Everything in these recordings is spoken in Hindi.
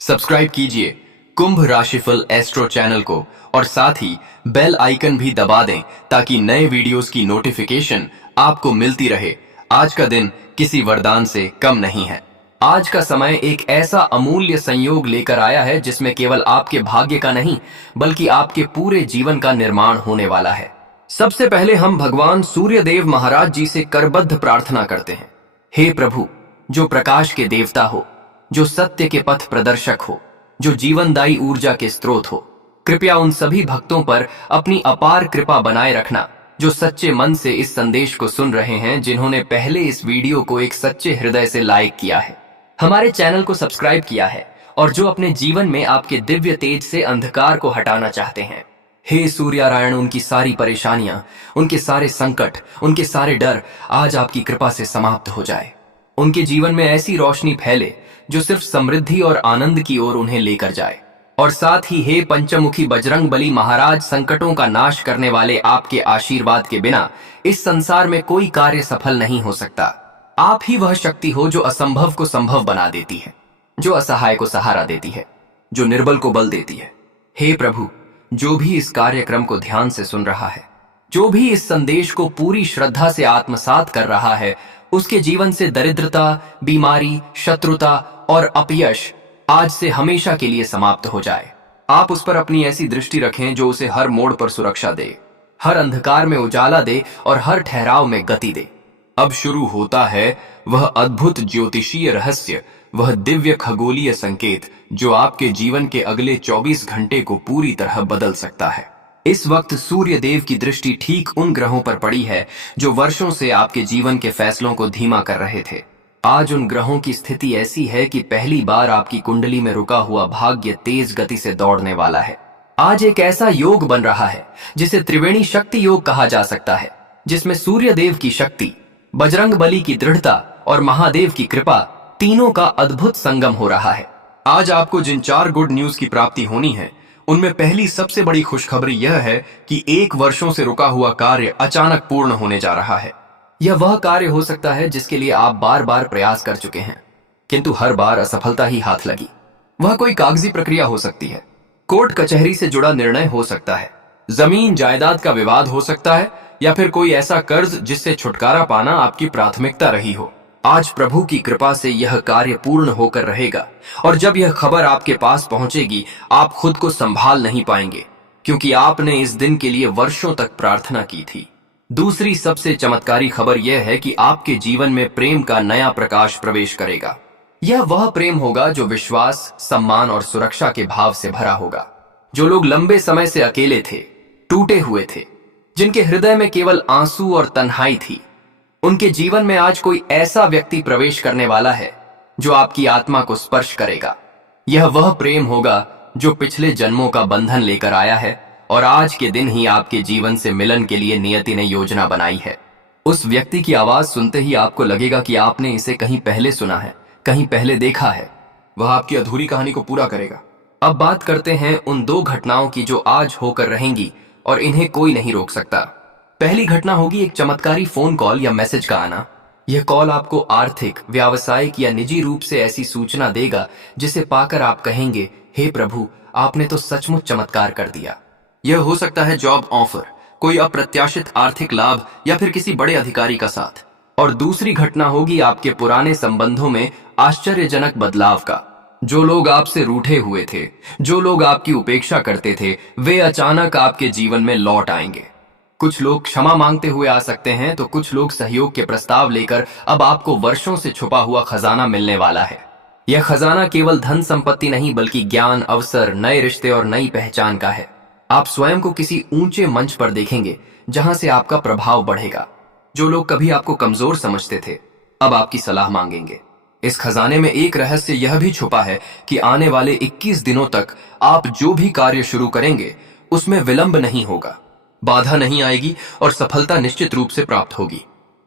सब्सक्राइब कीजिए कुंभ राशिफल एस्ट्रो चैनल को और साथ ही बेल आइकन भी दबा दें ताकि नए वीडियोस की नोटिफिकेशन आपको मिलती रहे। आज का दिन किसी वरदान से कम नहीं है। आज का समय एक ऐसा अमूल्य संयोग लेकर आया है जिसमें केवल आपके भाग्य का नहीं बल्कि आपके पूरे जीवन का निर्माण होने वाला है। सबसे पहले हम भगवान सूर्यदेव महाराज जी से करबद्ध प्रार्थना करते हैं। हे प्रभु, जो प्रकाश के देवता हो, जो सत्य के पथ प्रदर्शक हो, जो जीवनदायी ऊर्जा के स्रोत हो, कृपया उन सभी भक्तों पर अपनी अपार कृपा बनाए रखना जो सच्चे मन से इस संदेश को सुन रहे हैं, जिन्होंने पहले इस वीडियो को एक सच्चे हृदय से लाइक किया है, हमारे चैनल को सब्सक्राइब किया है और जो अपने जीवन में आपके दिव्य तेज से अंधकार को हटाना चाहते हैं। हे सूर्यनारायण, उनकी सारी परेशानियां, उनके सारे संकट, उनके सारे डर आज आपकी कृपा से समाप्त हो जाए। उनके जीवन में ऐसी रोशनी फैले जो सिर्फ समृद्धि और आनंद की ओर उन्हें लेकर जाए। और साथ ही हे पंचमुखी बजरंग बली महाराज, संकटों का नाश करने वाले आपके आशीर्वाद के बिना इस संसार में कोई कार्य सफल नहीं हो सकता। आप ही वह शक्ति हो जो असंभव को संभव बना देती है, जो असहाय को सहारा देती है, जो निर्बल को बल देती है। हे प्रभु, जो भी इस कार्यक्रम को ध्यान से सुन रहा है, जो भी इस संदेश को पूरी श्रद्धा से आत्मसात कर रहा है, उसके जीवन से दरिद्रता, बीमारी, शत्रुता और अपयश आज से हमेशा के लिए समाप्त हो जाए। आप उस पर अपनी ऐसी दृष्टि रखें जो उसे हर मोड़ पर सुरक्षा दे, हर अंधकार में उजाला दे और हर ठहराव में गति दे। अब शुरू होता है वह अद्भुत ज्योतिषीय रहस्य, वह दिव्य खगोलीय संकेत जो आपके जीवन के अगले 24 घंटे को पूरी तरह बदल सकता है। इस वक्त सूर्य देव की दृष्टि ठीक उन ग्रहों पर पड़ी है जो वर्षों से आपके जीवन के फैसलों को धीमा कर रहे थे। आज उन ग्रहों की स्थिति ऐसी है कि पहली बार आपकी कुंडली में रुका हुआ भाग्य तेज गति से दौड़ने वाला है। आज एक ऐसा योग बन रहा है जिसे त्रिवेणी शक्ति योग कहा जा सकता है, जिसमें सूर्य देव की शक्ति, बजरंग बली की दृढ़ता और महादेव की कृपा तीनों का अद्भुत संगम हो रहा है। आज आपको जिन 4 गुड न्यूज की प्राप्ति होनी है, उनमें पहली सबसे बड़ी खुशखबरी यह है कि 1 वर्षों से रुका हुआ कार्य अचानक पूर्ण होने जा रहा है। यह वह कार्य हो सकता है जिसके लिए आप बार बार प्रयास कर चुके हैं, किंतु हर बार असफलता ही हाथ लगी। वह कोई कागजी प्रक्रिया हो सकती है, कोर्ट कचहरी से जुड़ा निर्णय हो सकता है, जमीन जायदाद का विवाद हो सकता है, या फिर कोई ऐसा कर्ज जिससे छुटकारा पाना आपकी प्राथमिकता रही हो। आज प्रभु की कृपा से यह कार्य पूर्ण होकर रहेगा और जब यह खबर आपके पास पहुंचेगी, आप खुद को संभाल नहीं पाएंगे, क्योंकि आपने इस दिन के लिए वर्षों तक प्रार्थना की थी। दूसरी सबसे चमत्कारी खबर यह है कि आपके जीवन में प्रेम का नया प्रकाश प्रवेश करेगा। यह वह प्रेम होगा जो विश्वास, सम्मान और सुरक्षा के भाव से भरा होगा। जो लोग लंबे समय से अकेले थे, टूटे हुए थे, जिनके हृदय में केवल आंसू और तन्हाई थी, उनके जीवन में आज कोई ऐसा व्यक्ति प्रवेश करने वाला है जो आपकी आत्मा को स्पर्श करेगा। यह वह प्रेम होगा जो पिछले जन्मों का बंधन लेकर आया है और आज के दिन ही आपके जीवन से मिलन के लिए नियति ने योजना बनाई है। उस व्यक्ति की आवाज सुनते ही आपको लगेगा कि आपने इसे कहीं पहले सुना है, कहीं पहले देखा है। वह आपकी अधूरी कहानी को पूरा करेगा। अब बात करते हैं उन 2 घटनाओं की जो आज होकर रहेंगी और इन्हें कोई नहीं रोक सकता। पहली घटना होगी एक चमत्कारी फोन कॉल या मैसेज का आना। यह कॉल आपको आर्थिक, व्यावसायिक या निजी रूप से ऐसी सूचना देगा जिसे पाकर आप कहेंगे, हे प्रभु, आपने तो सचमुच चमत्कार कर दिया। यह हो सकता है जॉब ऑफर, कोई अप्रत्याशित आर्थिक लाभ या फिर किसी बड़े अधिकारी का साथ। और दूसरी घटना होगी आपके पुराने संबंधों में आश्चर्यजनक बदलाव का। जो लोग आपसे रूठे हुए थे, जो लोग आपकी उपेक्षा करते थे, वे अचानक आपके जीवन में लौट आएंगे। कुछ लोग क्षमा मांगते हुए आ सकते हैं तो कुछ लोग सहयोग के प्रस्ताव लेकर अब आपको वर्षों से छुपा हुआ खजाना मिलने वाला है। यह खजाना केवल धन संपत्ति नहीं बल्कि ज्ञान, अवसर, नए रिश्ते और नई पहचान का है। आप स्वयं को किसी ऊंचे मंच पर देखेंगे जहां से आपका प्रभाव बढ़ेगा। जो लोग कभी आपको कमजोर समझते थे, अब आपकी सलाह मांगेंगे। इस खजाने में एक रहस्य यह भी छुपा है कि आने वाले 21 दिनों तक आप जो भी कार्य शुरू करेंगे उसमें विलंब नहीं होगा, बाधा नहीं आएगी और सफलता निश्चित रूप से प्राप्त होगी।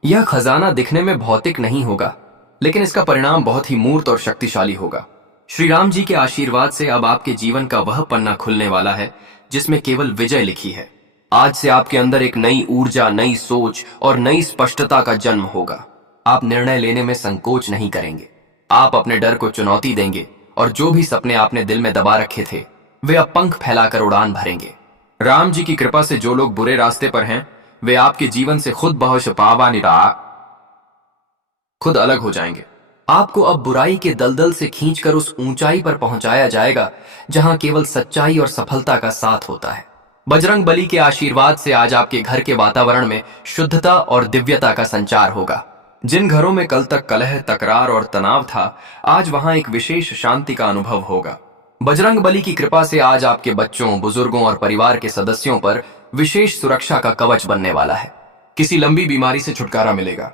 यह खजाना दिखने में भौतिक नहीं होगा, लेकिन इसका परिणाम बहुत ही मूर्त और शक्तिशाली होगा। श्री राम जी के आशीर्वाद से अब आपके जीवन का वह पन्ना खुलने वाला है जिसमें केवल विजय लिखी है। आज से आपके अंदर एक नई ऊर्जा, नई सोच और नई स्पष्टता का जन्म होगा। आप निर्णय लेने में संकोच नहीं करेंगे। आप अपने डर को चुनौती देंगे और जो भी सपने आपने दिल में दबा रखे थे वे अब पंख फैलाकर उड़ान भरेंगे। राम जी की कृपा से जो लोग बुरे रास्ते पर हैं वे आपके जीवन से खुद बहुत खुद अलग हो जाएंगे। आपको अब बुराई के दलदल से खींचकर उस ऊंचाई पर पहुंचाया जाएगा जहां केवल सच्चाई और सफलता का साथ होता है। बजरंग बली के आशीर्वाद से आज आपके घर के वातावरण में शुद्धता और दिव्यता का संचार होगा। जिन घरों में कल तक कलह, तकरार और तनाव था, आज वहां एक विशेष शांति का अनुभव होगा। बजरंग बली की कृपा से आज आपके बच्चों, बुजुर्गों और परिवार के सदस्यों पर विशेष सुरक्षा का कवच बनने वाला है। किसी लंबी बीमारी से छुटकारा मिलेगा,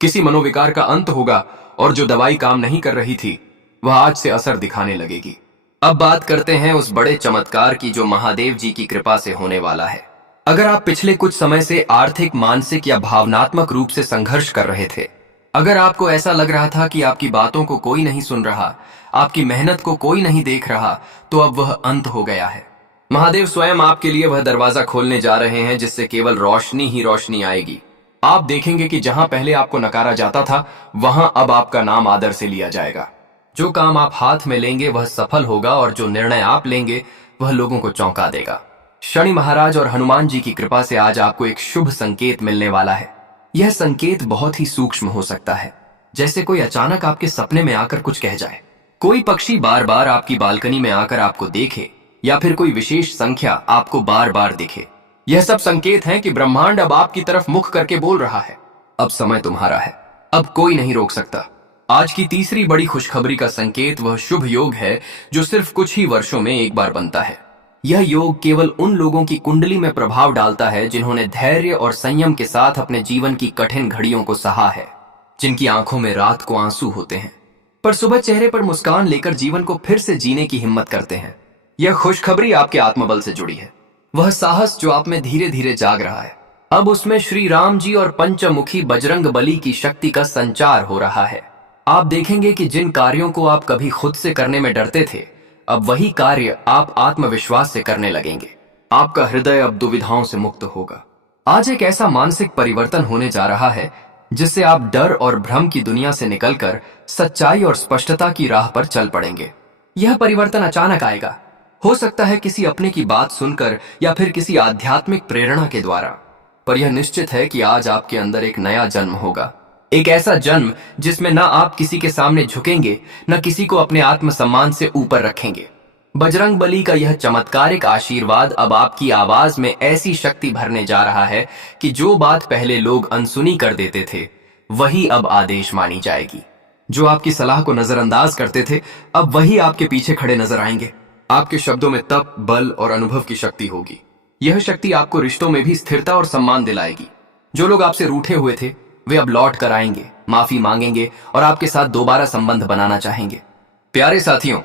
किसी मनोविकार का अंत होगा और जो दवाई काम नहीं कर रही थी वह आज से असर दिखाने लगेगी। अब बात करते हैं उस बड़े चमत्कार की जो महादेव जी की कृपा से होने वाला है। अगर आप पिछले कुछ समय से आर्थिक, मानसिक या भावनात्मक रूप से संघर्ष कर रहे थे, अगर आपको ऐसा लग रहा था कि आपकी बातों को कोई नहीं सुन रहा, आपकी मेहनत को कोई नहीं देख रहा, तो अब वह अंत हो गया है। महादेव स्वयं आपके लिए वह दरवाजा खोलने जा रहे हैं जिससे केवल रोशनी ही रोशनी आएगी। आप देखेंगे कि जहां पहले आपको नकारा जाता था वहां अब आपका नाम आदर से लिया जाएगा। जो काम आप हाथ में लेंगे वह सफल होगा और जो निर्णय आप लेंगे वह लोगों को चौंका देगा। शनि महाराज और हनुमान जी की कृपा से आज आपको एक शुभ संकेत मिलने वाला है। यह संकेत बहुत ही सूक्ष्म हो सकता है, जैसे कोई अचानक आपके सपने में आकर कुछ कह जाए, कोई पक्षी बार बार आपकी बालकनी में आकर आपको देखे, या फिर कोई विशेष संख्या आपको बार बार दिखे। यह सब संकेत हैं कि ब्रह्मांड अब आपकी तरफ मुख करके बोल रहा है, अब समय तुम्हारा है, अब कोई नहीं रोक सकता। आज की तीसरी बड़ी खुशखबरी का संकेत वह शुभ योग है जो सिर्फ कुछ ही वर्षों में एक बार बनता है। यह योग केवल उन लोगों की कुंडली में प्रभाव डालता है जिन्होंने धैर्य और संयम के साथ अपने जीवन की कठिन घड़ियों को सहा है, जिनकी आंखों में रात को आंसू होते हैं पर सुबह चेहरे पर मुस्कान लेकर जीवन को फिर से जीने की हिम्मत करते हैं। यह खुशखबरी आपके आत्मबल से जुड़ी है, वह साहस जो आप में धीरे धीरे जाग रहा है। अब उसमें श्री राम जी और पंचमुखी बजरंग बली की शक्ति का संचार हो रहा है। आप देखेंगे कि जिन कार्यों को आप कभी खुद से करने में डरते थे, अब वही कार्य आप आत्मविश्वास से करने लगेंगे। आपका हृदय अब दुविधाओं से मुक्त होगा। आज एक ऐसा मानसिक परिवर्तन होने जा रहा है जिससे आप डर और भ्रम की दुनिया से निकलकर सच्चाई और स्पष्टता की राह पर चल पड़ेंगे। यह परिवर्तन अचानक आएगा, हो सकता है किसी अपने की बात सुनकर या फिर किसी आध्यात्मिक प्रेरणा के द्वारा, पर यह निश्चित है कि आज आपके अंदर एक नया जन्म होगा। एक ऐसा जन्म जिसमें न आप किसी के सामने झुकेंगे, न किसी को अपने आत्मसम्मान से ऊपर रखेंगे। बजरंग बली का यह चमत्कारिक आशीर्वाद अब आपकी आवाज में ऐसी शक्ति भरने जा रहा है कि जो बात पहले लोग अनसुनी कर देते थे वही अब आदेश मानी जाएगी। जो आपकी सलाह को नजरअंदाज करते थे अब वही आपके पीछे खड़े नजर आएंगे। आपके शब्दों में तप, बल और अनुभव की शक्ति होगी। यह शक्ति आपको रिश्तों में भी स्थिरता और सम्मान दिलाएगी। जो लोग आपसे रूठे हुए थे वे अब लौट कर आएंगे, माफी मांगेंगे और आपके साथ दोबारा संबंध बनाना चाहेंगे। प्यारे साथियों,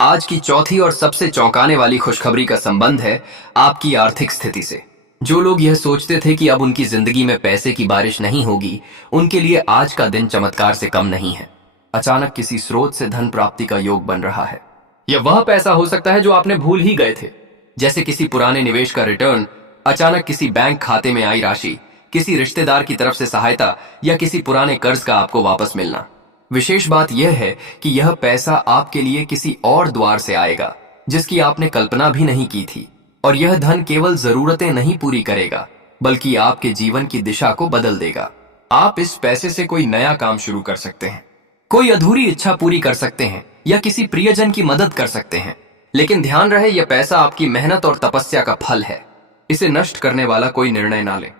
आज की चौथी और सबसे चौंकाने वाली खुशखबरी का संबंध है आपकी आर्थिक स्थिति से। जो लोग यह सोचते थे कि अब उनकी जिंदगी में पैसे की बारिश नहीं होगी, उनके लिए आज का दिन चमत्कार से कम नहीं है। अचानक किसी स्रोत से धन प्राप्ति का योग बन रहा है। यह वह पैसा हो सकता है जो आपने भूल ही गए थे, जैसे किसी पुराने निवेश का रिटर्न, अचानक किसी बैंक खाते में आई राशि, किसी रिश्तेदार की तरफ से सहायता या किसी पुराने कर्ज का आपको वापस मिलना। विशेष बात यह है कि यह पैसा आपके लिए किसी और द्वार से आएगा जिसकी आपने कल्पना भी नहीं की थी, और यह धन केवल जरूरतें नहीं पूरी करेगा बल्कि आपके जीवन की दिशा को बदल देगा। आप इस पैसे से कोई नया काम शुरू कर सकते हैं, कोई अधूरी इच्छा पूरी कर सकते हैं या किसी प्रियजन की मदद कर सकते हैं। लेकिन ध्यान रहे, यह पैसा आपकी मेहनत और तपस्या का फल है। इसे नष्ट करने वाला कोई निर्णय ना ले।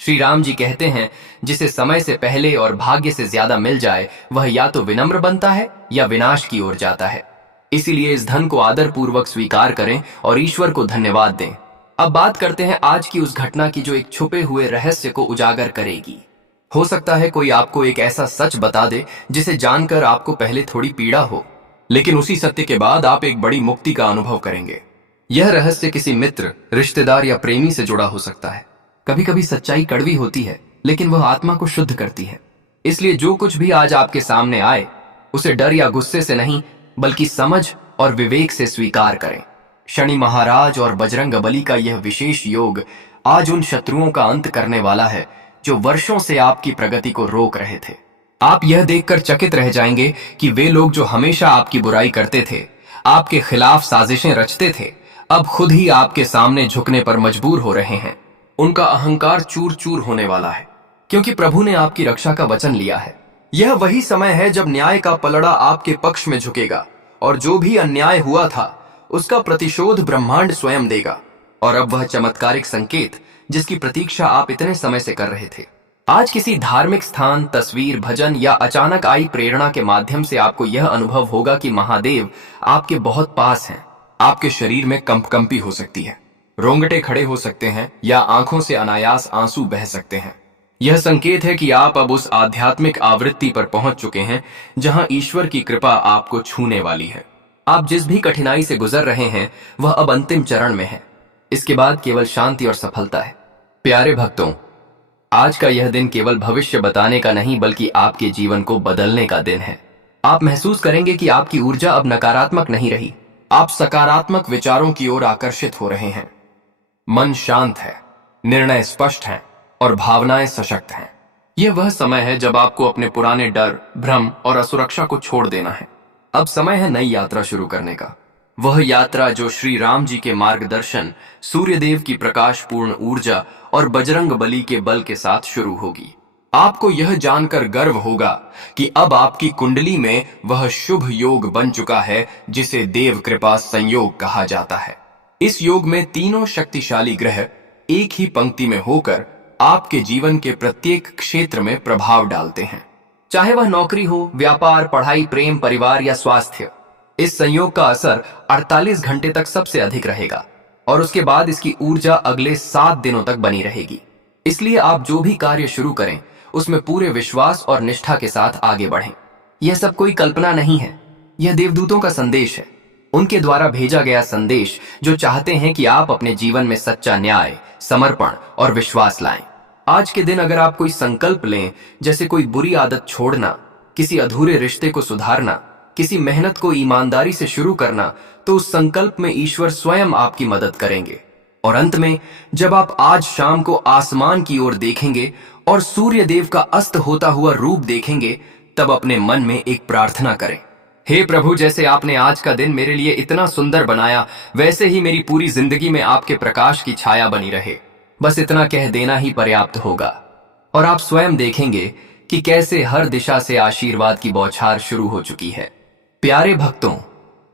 श्री राम जी कहते हैं, जिसे समय से पहले और भाग्य से ज्यादा मिल जाए वह या तो विनम्र बनता है या विनाश की ओर जाता है। इसीलिए इस धन को आदर पूर्वक स्वीकार करें और ईश्वर को धन्यवाद दें। अब बात करते हैं आज की उस घटना की जो एक छुपे हुए रहस्य को उजागर करेगी। हो सकता है कोई आपको एक ऐसा सच बता दे जिसे जानकर आपको पहले थोड़ी पीड़ा हो, लेकिन उसी सत्य के बाद आप एक बड़ी मुक्ति का अनुभव करेंगे। यह रहस्य किसी मित्र, रिश्तेदार या प्रेमी से जुड़ा हो सकता है। कभी कभी सच्चाई कड़वी होती है लेकिन वह आत्मा को शुद्ध करती है। इसलिए जो कुछ भी आज आपके सामने आए उसे डर या गुस्से से नहीं बल्कि समझ और विवेक से स्वीकार करें। शनि महाराज और बजरंग बली का यह विशेष योग आज उन शत्रुओं का अंत करने वाला है जो वर्षों से आपकी प्रगति को रोक रहे थे। आप यह देखकर चकित रह जाएंगे कि वे लोग जो हमेशा आपकी बुराई करते थे, आपके खिलाफ साजिशें रचते थे, अब खुद ही आपके सामने झुकने पर मजबूर हो रहे हैं। उनका अहंकार चूर चूर होने वाला है, क्योंकि प्रभु ने आपकी रक्षा का वचन लिया है। यह वही समय है जब न्याय का पलड़ा आपके पक्ष में झुकेगा और जो भी अन्याय हुआ था उसका प्रतिशोध ब्रह्मांड स्वयं देगा। और अब वह चमत्कारिक संकेत जिसकी प्रतीक्षा आप इतने समय से कर रहे थे, आज किसी धार्मिक स्थान, तस्वीर, भजन या अचानक आई प्रेरणा के माध्यम से आपको यह अनुभव होगा कि महादेव आपके बहुत पास हैं। आपके शरीर में कंपकंपी हो सकती है, रोंगटे खड़े हो सकते हैं या आंखों से अनायास आंसू बह सकते हैं। यह संकेत है कि आप अब उस आध्यात्मिक आवृत्ति पर पहुंच चुके हैं जहां ईश्वर की कृपा आपको छूने वाली है। आप जिस भी कठिनाई से गुजर रहे हैं वह अब अंतिम चरण में है। इसके बाद केवल शांति और सफलता है। प्यारे भक्तों, आज का यह दिन केवल भविष्य बताने का नहीं बल्कि आपके जीवन को बदलने का दिन है। आप महसूस करेंगे कि आपकी ऊर्जा अब नकारात्मक नहीं रही, आप सकारात्मक विचारों की ओर आकर्षित हो रहे हैं। मन शांत है, निर्णय स्पष्ट हैं और भावनाएं सशक्त हैं। यह वह समय है जब आपको अपने पुराने डर, भ्रम और असुरक्षा को छोड़ देना है। अब समय है नई यात्रा शुरू करने का, वह यात्रा जो श्री राम जी के मार्गदर्शन, सूर्यदेव की प्रकाशपूर्ण ऊर्जा और बजरंग बली के बल के साथ शुरू होगी। आपको यह जानकर गर्व होगा कि अब आपकी कुंडली में वह शुभ योग बन चुका है जिसे देव कृपा संयोग कहा जाता है। इस योग में तीनों शक्तिशाली ग्रह एक ही पंक्ति में होकर आपके जीवन के प्रत्येक क्षेत्र में प्रभाव डालते हैं, चाहे वह नौकरी हो, व्यापार, पढ़ाई, प्रेम, परिवार या स्वास्थ्य। इस संयोग का असर 48 घंटे तक सबसे अधिक रहेगा और उसके बाद इसकी ऊर्जा अगले 7 दिनों तक बनी रहेगी। इसलिए आप जो भी कार्य शुरू करें उसमें पूरे विश्वास और निष्ठा के साथ आगे बढ़ें। यह सब कोई कल्पना नहीं है, यह देवदूतों का संदेश है, उनके द्वारा भेजा गया संदेश जो चाहते हैं कि आप अपने जीवन में सच्चा न्याय, समर्पण और विश्वास लाएं। आज के दिन अगर आप कोई संकल्प लें, जैसे कोई बुरी आदत छोड़ना, किसी अधूरे रिश्ते को सुधारना, किसी मेहनत को ईमानदारी से शुरू करना, तो उस संकल्प में ईश्वर स्वयं आपकी मदद करेंगे। और अंत में जब आप आज शाम को आसमान की ओर देखेंगे और सूर्य देव का अस्त होता हुआ रूप देखेंगे, तब अपने मन में एक प्रार्थना करें, हे प्रभु, जैसे आपने आज का दिन मेरे लिए इतना सुंदर बनाया, वैसे ही मेरी पूरी जिंदगी में आपके प्रकाश की छाया बनी रहे। बस इतना कह देना ही पर्याप्त होगा और आप स्वयं देखेंगे कि कैसे हर दिशा से आशीर्वाद की बौछार शुरू हो चुकी है। प्यारे भक्तों,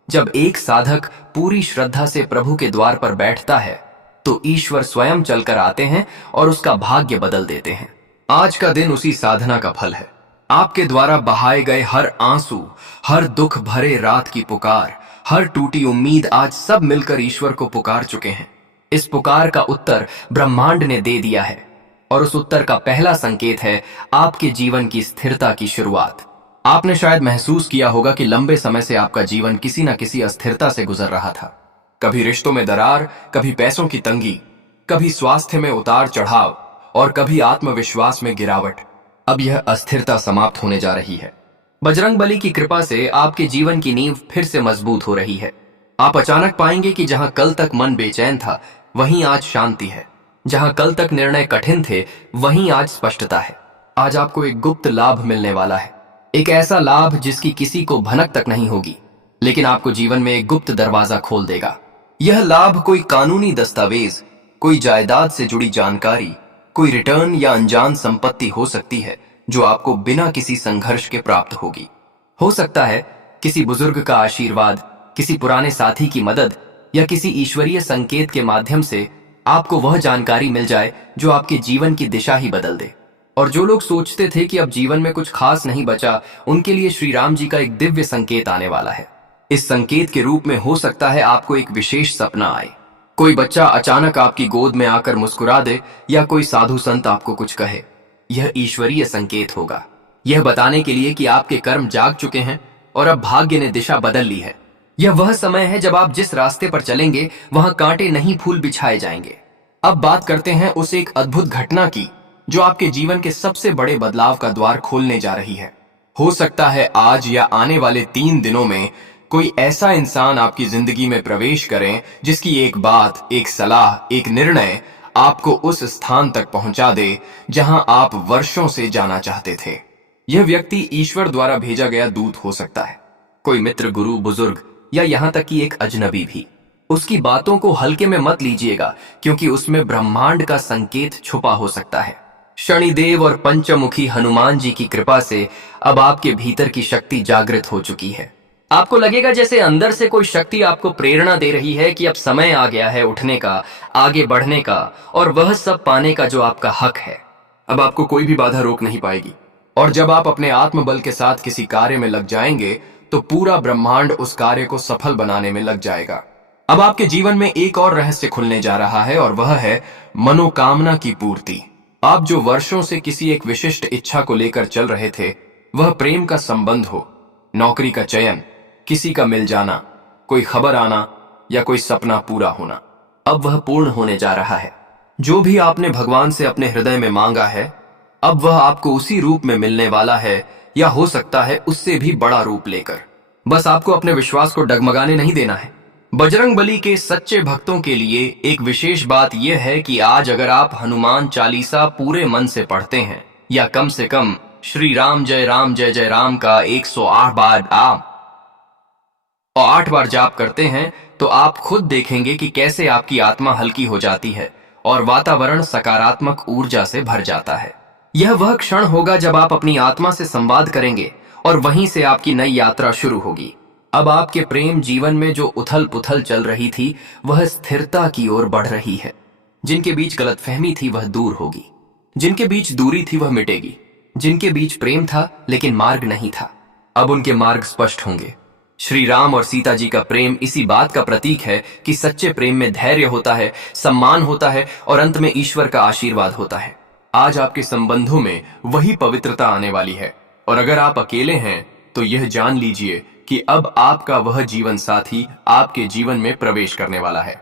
जब एक साधक पूरी श्रद्धा से प्रभु के द्वार पर बैठता है तो ईश्वर स्वयं चलकर आते हैं और उसका भाग्य बदल देते हैं। आज का दिन उसी साधना का फल है। आपके द्वारा बहाए गए हर आंसू, हर दुख भरे रात की पुकार, हर टूटी उम्मीद आज सब मिलकर ईश्वर को पुकार चुके हैं। इस पुकार का उत्तर ब्रह्मांड ने दे दिया है और उस उत्तर का पहला संकेत है आपके जीवन की स्थिरता की शुरुआत। आपने शायद महसूस किया होगा कि लंबे समय से आपका जीवन किसी न किसी अस्थिरता से गुजर रहा था। कभी रिश्तों में दरार, कभी पैसों की तंगी, कभी स्वास्थ्य में उतार चढ़ाव और कभी आत्मविश्वास में गिरावट। अब यह अस्थिरता समाप्त होने जा रही है। बजरंग बली की कृपा से आपके जीवन की नींव फिर से मजबूत हो रही है। आप अचानक पाएंगे कि जहां कल तक मन बेचैन था, वहीं आज शांति है। जहां कल तक निर्णय कठिन थे, वहीं आज स्पष्टता है। आज आपको एक गुप्त लाभ मिलने वाला है, एक ऐसा लाभ जिसकी किसी को भनक तक नहीं होगी, लेकिन आपको जीवन में एक गुप्त दरवाजा खोल देगा। यह लाभ कोई कानूनी दस्तावेज, कोई जायदाद से जुड़ी जानकारी, कोई रिटर्न या अनजान संपत्ति हो सकती है जो आपको बिना किसी संघर्ष के प्राप्त होगी। हो सकता है किसी बुजुर्ग का आशीर्वाद, किसी पुराने साथी की मदद या किसी ईश्वरीय संकेत के माध्यम से आपको वह जानकारी मिल जाए जो आपके जीवन की दिशा ही बदल दे। और जो लोग सोचते थे कि अब जीवन में कुछ खास नहीं बचा, उनके लिए श्री राम जी का एक दिव्य संकेत आने वाला है। इस संकेत के रूप में हो सकता है आपको एक विशेष सपना आए, कोई बच्चा अचानक आपकी गोद में आकर मुस्कुरा दे या कोई साधु संत आपको कुछ कहे। यह ईश्वरीय संकेत होगा, यह बताने के लिए कि आपके कर्म जाग चुके हैं और अब भाग्य ने दिशा बदल ली है। यह वह समय है जब आप जिस रास्ते पर चलेंगे वहां कांटे नहीं फूल बिछाए जाएंगे। अब बात करते हैं उस एक अद्भुत घटना की जो आपके जीवन के सबसे बड़े बदलाव का द्वार खोलने जा रही है। हो सकता है आज या आने वाले 3 दिनों में कोई ऐसा इंसान आपकी जिंदगी में प्रवेश करें जिसकी एक बात, एक सलाह, एक निर्णय आपको उस स्थान तक पहुंचा दे जहां आप वर्षों से जाना चाहते थे। यह व्यक्ति ईश्वर द्वारा भेजा गया दूत हो सकता है, कोई मित्र, गुरु, बुजुर्ग या यहाँ तक कि एक अजनबी भी। उसकी बातों को हल्के में मत लीजिएगा, क्योंकि उसमें ब्रह्मांड का संकेत छुपा हो सकता है। शनिदेव और पंचमुखी हनुमान जी की कृपा से अब आपके भीतर की शक्ति जागृत हो चुकी है। आपको लगेगा जैसे अंदर से कोई शक्ति आपको प्रेरणा दे रही है कि अब समय आ गया है उठने का, आगे बढ़ने का और वह सब पाने का जो आपका हक है। अब आपको कोई भी बाधा रोक नहीं पाएगी, और जब आप अपने आत्मबल के साथ किसी कार्य में लग जाएंगे तो पूरा ब्रह्मांड उस कार्य को सफल बनाने में लग जाएगा। अब आपके जीवन में एक और रहस्य खुलने जा रहा है, और वह है मनोकामना की पूर्ति। आप जो वर्षों से किसी एक विशिष्ट इच्छा को लेकर चल रहे थे, वह प्रेम का संबंध हो, नौकरी का चयन, किसी का मिल जाना, कोई खबर आना या कोई सपना पूरा होना, अब वह पूर्ण होने जा रहा है। जो भी आपने भगवान से अपने हृदय में मांगा है, अब वह आपको उसी रूप में मिलने वाला है, या हो सकता है उससे भी बड़ा रूप लेकर। बस आपको अपने विश्वास को डगमगाने नहीं देना है। बजरंगबली के सच्चे भक्तों के लिए एक विशेष बात यह है कि आज अगर आप हनुमान चालीसा पूरे मन से पढ़ते हैं, या कम से कम श्री राम जय जय राम का 108 बार और 8 बार जाप करते हैं, तो आप खुद देखेंगे कि कैसे आपकी आत्मा हल्की हो जाती है और वातावरण सकारात्मक ऊर्जा से भर जाता है। यह वह क्षण होगा जब आप अपनी आत्मा से संवाद करेंगे, और वहीं से आपकी नई यात्रा शुरू होगी। अब आपके प्रेम जीवन में जो उथल पुथल चल रही थी, वह स्थिरता की ओर बढ़ रही है। जिनके बीच गलतफहमी थी वह दूर होगी, जिनके बीच दूरी थी वह मिटेगी, जिनके बीच प्रेम था लेकिन मार्ग नहीं था, अब उनके मार्ग स्पष्ट होंगे। श्री राम और सीता जी का प्रेम इसी बात का प्रतीक है कि सच्चे प्रेम में धैर्य होता है, सम्मान होता है और अंत में ईश्वर का आशीर्वाद होता है। आज आपके संबंधों में वही पवित्रता आने वाली है, और अगर आप अकेले हैं तो यह जान लीजिए कि अब आपका वह जीवन साथी आपके जीवन में प्रवेश करने वाला है।